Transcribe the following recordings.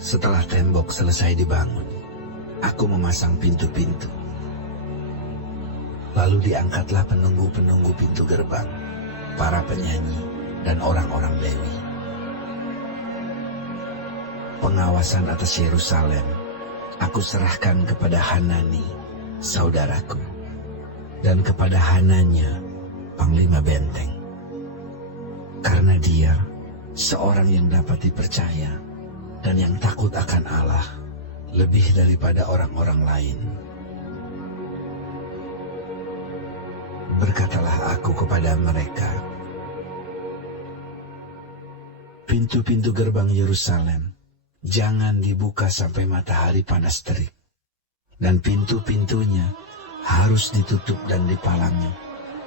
Setelah tembok selesai dibangun, aku memasang pintu-pintu. Lalu diangkatlah penunggu-penunggu pintu gerbang, para penyanyi, dan orang-orang Lewi. Pengawasan atas Yerusalem aku serahkan kepada Hanani, saudaraku, dan kepada Hananya, panglima benteng. Karena dia seorang yang dapat dipercaya dan yang takut akan Allah lebih daripada orang-orang lain. Berkatalah aku kepada mereka, pintu-pintu gerbang Yerusalem jangan dibuka sampai matahari panas terik, dan pintu-pintunya harus ditutup dan dipalangi,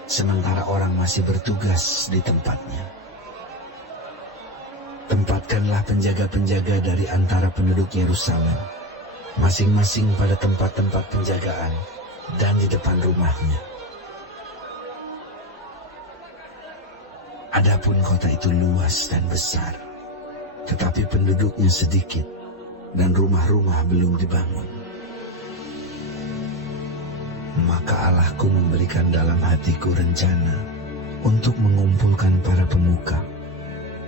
sementara orang masih bertugas di tempatnya. Tempatkanlah penjaga-penjaga dari antara penduduk Yerusalem, masing-masing pada tempat-tempat penjagaan dan di depan rumahnya. Adapun kota itu luas dan besar, tetapi penduduknya sedikit, dan rumah-rumah belum dibangun. Maka Allahku memberikan dalam hatiku rencana untuk mengumpulkan para pemuka,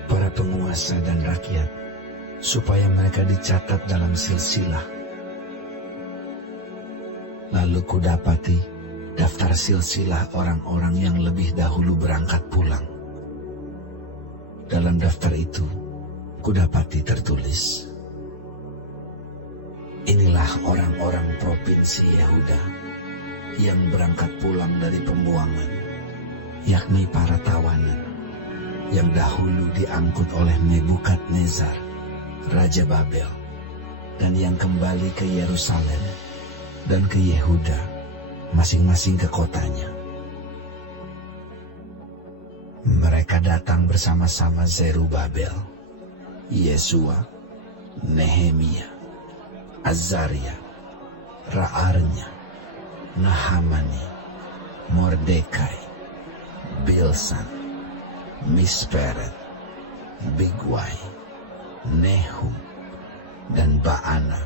para penguasa dan rakyat, supaya mereka dicatat dalam silsilah. Lalu kudapati daftar silsilah orang-orang yang lebih dahulu berangkat pulang. Dalam daftar itu, kudapati tertulis, inilah orang-orang provinsi Yehuda yang berangkat pulang dari pembuangan, yakni para tawanan yang dahulu diangkut oleh Nebukadnezar, Raja Babel, dan yang kembali ke Yerusalem dan ke Yehuda, masing-masing ke kotanya. Mereka datang bersama-sama Zerubabel, Yesua, Nehemia, Azaria, Ra'arnya, Nahamani, Mordekai, Bilsan, Misperet, Bigwai, Nehum, dan Baana.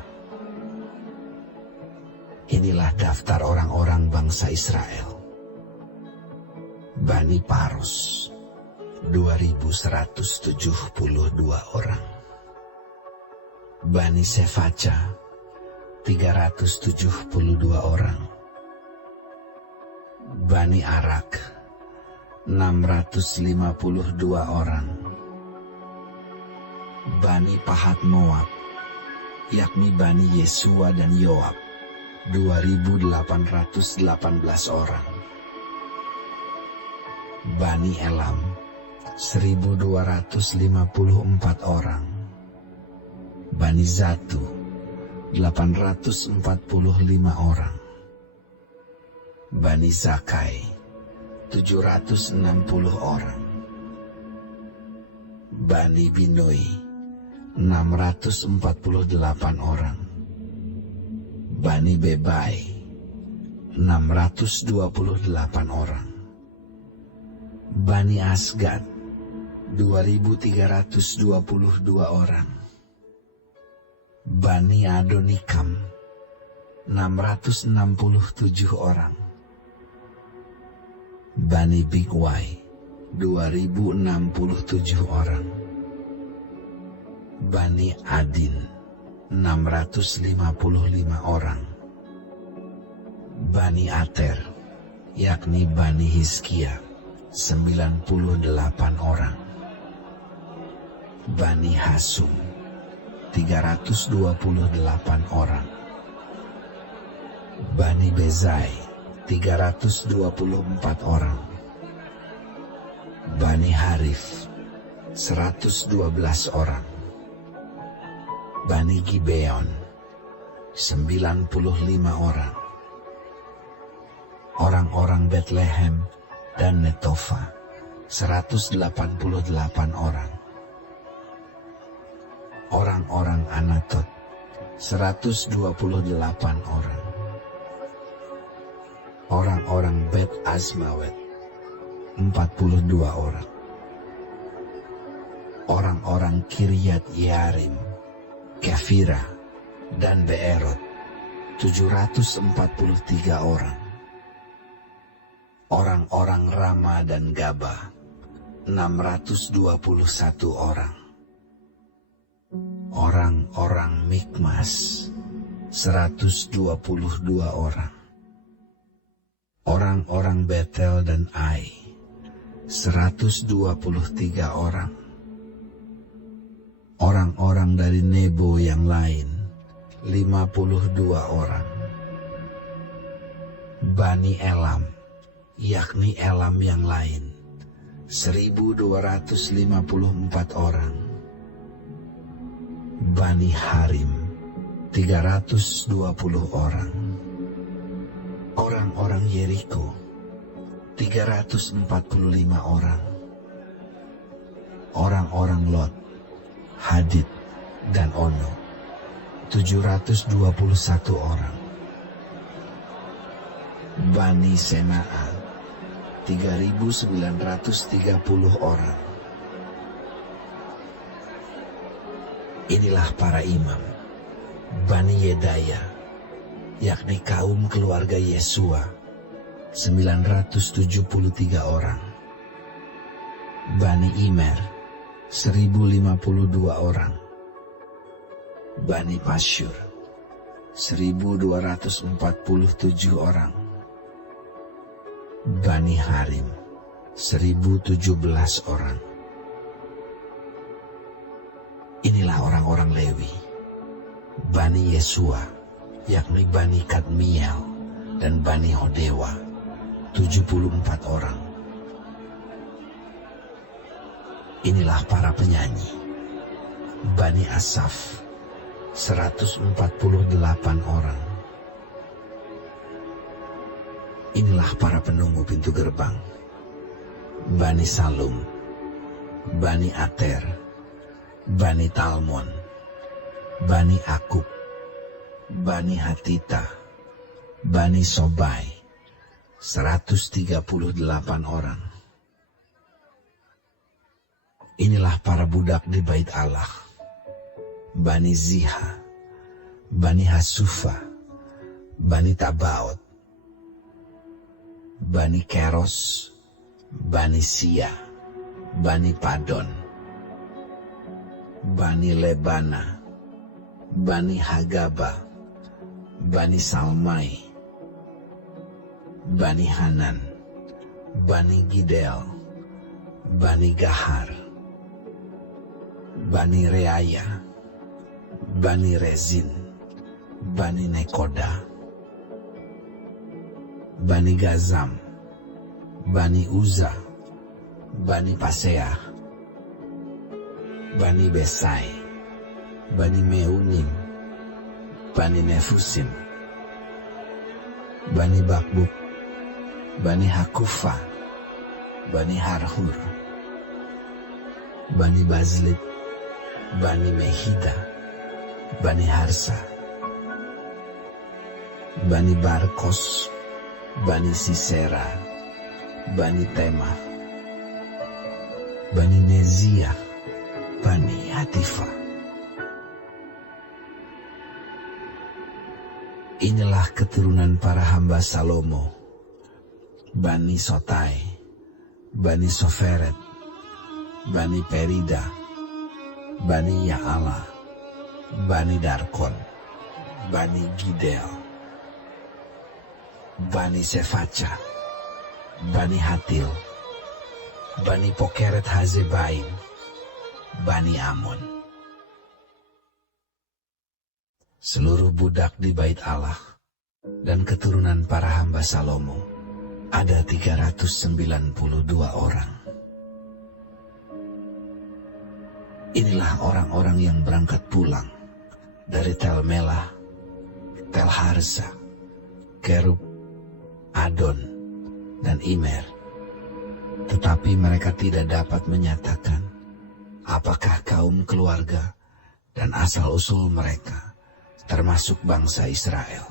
Inilah daftar orang-orang bangsa Israel. Bani Paros, 2.172 orang. Bani Sefaca, 372 orang. Bani Arak, 652 orang. Bani Pahat Moab, yakni Bani Yesua dan Yoab, 2.818 orang. Bani Elam, 1.254 orang. Bani Zatu, 845 orang. Bani Zakai, 760 orang. Bani Binui, 648 orang. Bani Bebai, 628 orang. Bani Asgad, 2.322 orang. Bani Adonikam, 667 orang. Bani Bigwai, 2.067 orang. Bani Adin, 655 orang. Bani Ater, yakni Bani Hizkia, 98 orang. Bani Hasum, 328 orang. Bani Bezai, 324 orang. Bani Harif, 112 orang. Bani Gibeon, 95 orang. Orang-orang Betlehem dan Netofa, 188 orang. Orang-orang Anatot, 128 orang. Orang-orang Bet Azmawet, 42 orang. Orang-orang Kiryat Yearim, Kefira, dan Beerot, 743 orang. Orang-orang Rama dan Gaba, 621 orang. Orang-orang Mikmas, 122 orang. Orang-orang Betel dan Ai, 123 orang. Orang-orang dari Nebo yang lain, 52 orang. Bani Elam, yakni Elam yang lain, 1.254 orang. Bani Harim, 320 orang. Orang-orang Yeriko, 345 orang. Orang-orang Lot, Hadid, dan Ono, 721 orang. Bani Senaa, 3.930 orang. Inilah para imam, Bani Yedaya, yakni kaum keluarga Yesua, 973 orang. Bani Imer, 1.052 orang. Bani Pasyur, 1.247 orang. Bani Harim, 1.017 orang. Inilah orang-orang Lewi, Bani Yesua, yakni Bani Kadmiel dan Bani Hodewa, 74 orang. Inilah para penyanyi, Bani Asaf, 148 orang. Inilah para penunggu pintu gerbang, Bani Salum, Bani Ater, Bani Talmon, Bani Akub, Bani Hatita, Bani Sobai, 138 orang. Inilah para budak di bait Allah, Bani Ziha, Bani Hasufa, Bani Tabaot, Bani Keros, Bani Sia, Bani Padon, Bani Lebana, Bani Hagaba, Bani Salmai, Bani Hanan, Bani Gidel, Bani Gahar, Bani Reaya, Bani Rezin, Bani Nekoda, Bani Gazam, Bani Uza, Bani Paseah, Bani Besai, Bani Meunim, Bani Nefusim, Bani Bakbuk, Bani Hakufa, Bani Harhur, Bani Bazlit, Bani Mehida, Bani Harsa, Bani Barkos, Bani Sisera, Bani Tema, Bani Nezia, Bani Hatifa. Inilah keturunan para hamba Salomo, Bani Sotai, Bani Soferet, Bani Perida, Bani Ya'ala, Bani Darkon, Bani Gidel, Bani Sefaca, Bani Hatil, Bani Pokeret Hazebaim, Bani Amon. Seluruh budak di bait Allah dan keturunan para hamba Salomo ada 392 orang. Inilah orang-orang yang berangkat pulang dari Tel Melah, Tel Harsa, Kerub, Adon, dan Imer. Tetapi mereka tidak dapat menyatakan apakah kaum keluarga dan asal-usul mereka termasuk bangsa Israel.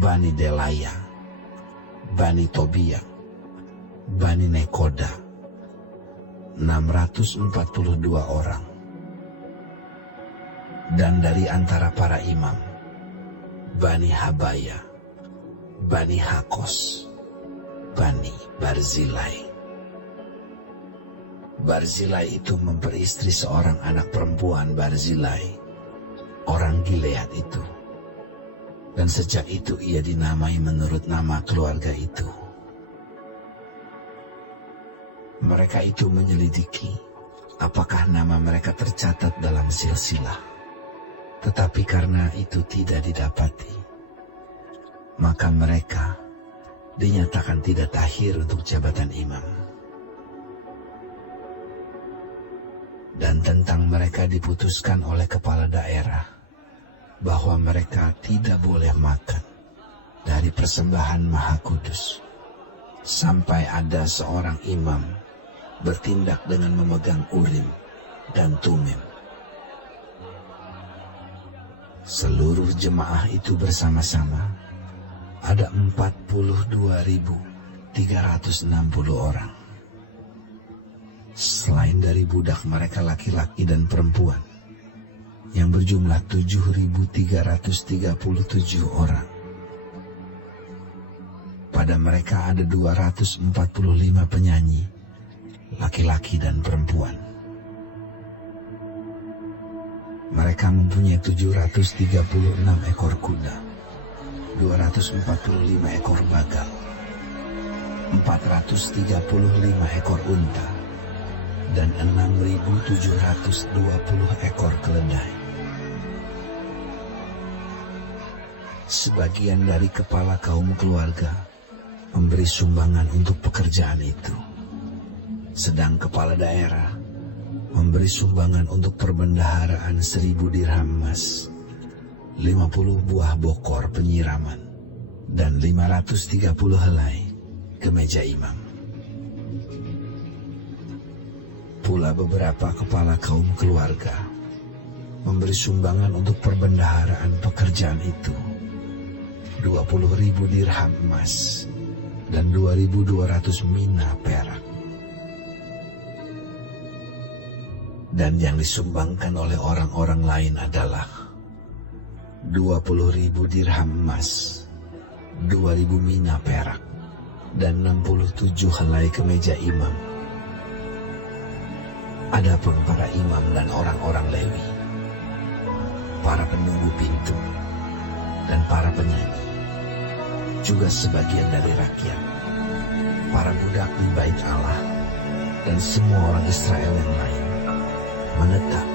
Bani Delaya, Bani Tobia, Bani Nekoda, 642 orang. Dan dari antara para imam, Bani Habaya, Bani Hakos, Bani Barzilai. Barzilai itu memperistri seorang anak perempuan Barzilai, orang Gilead itu. Dan sejak itu ia dinamai menurut nama keluarga itu. Mereka itu menyelidiki apakah nama mereka tercatat dalam silsilah. Tetapi karena itu tidak didapati, maka mereka dinyatakan tidak tahir untuk jabatan imam. Dan tentang mereka diputuskan oleh kepala daerah bahwa mereka tidak boleh makan dari persembahan Maha Kudus sampai ada seorang imam bertindak dengan memegang Urim dan Tumim. Seluruh jemaah itu bersama-sama ada 42.360 orang. Selain dari budak mereka laki-laki dan perempuan yang berjumlah 7.337 orang. Pada mereka ada 245 penyanyi, laki-laki dan perempuan. Mereka mempunyai 736 ekor kuda, 245 ekor bagal, 435 ekor unta, dan 6.720 ekor keledai. Sebagian dari kepala kaum keluarga memberi sumbangan untuk pekerjaan itu, sedang kepala daerah memberi sumbangan untuk perbendaharaan 1.000 dirham emas, 50 buah bokor penyiraman, dan 530 helai kemeja imam. Pula beberapa kepala kaum keluarga memberi sumbangan untuk perbendaharaan pekerjaan itu, 20.000 dirham emas, dan 2.200 mina perak. Dan yang disumbangkan oleh orang-orang lain adalah 20.000 dirham emas, 2.000 mina perak, dan 67 helai kemeja imam. Adapun para imam dan orang-orang Lewi, para penunggu pintu, dan para penyanyi, juga sebagian dari rakyat, para budak di bait Allah, dan semua orang Israel yang lain, menetap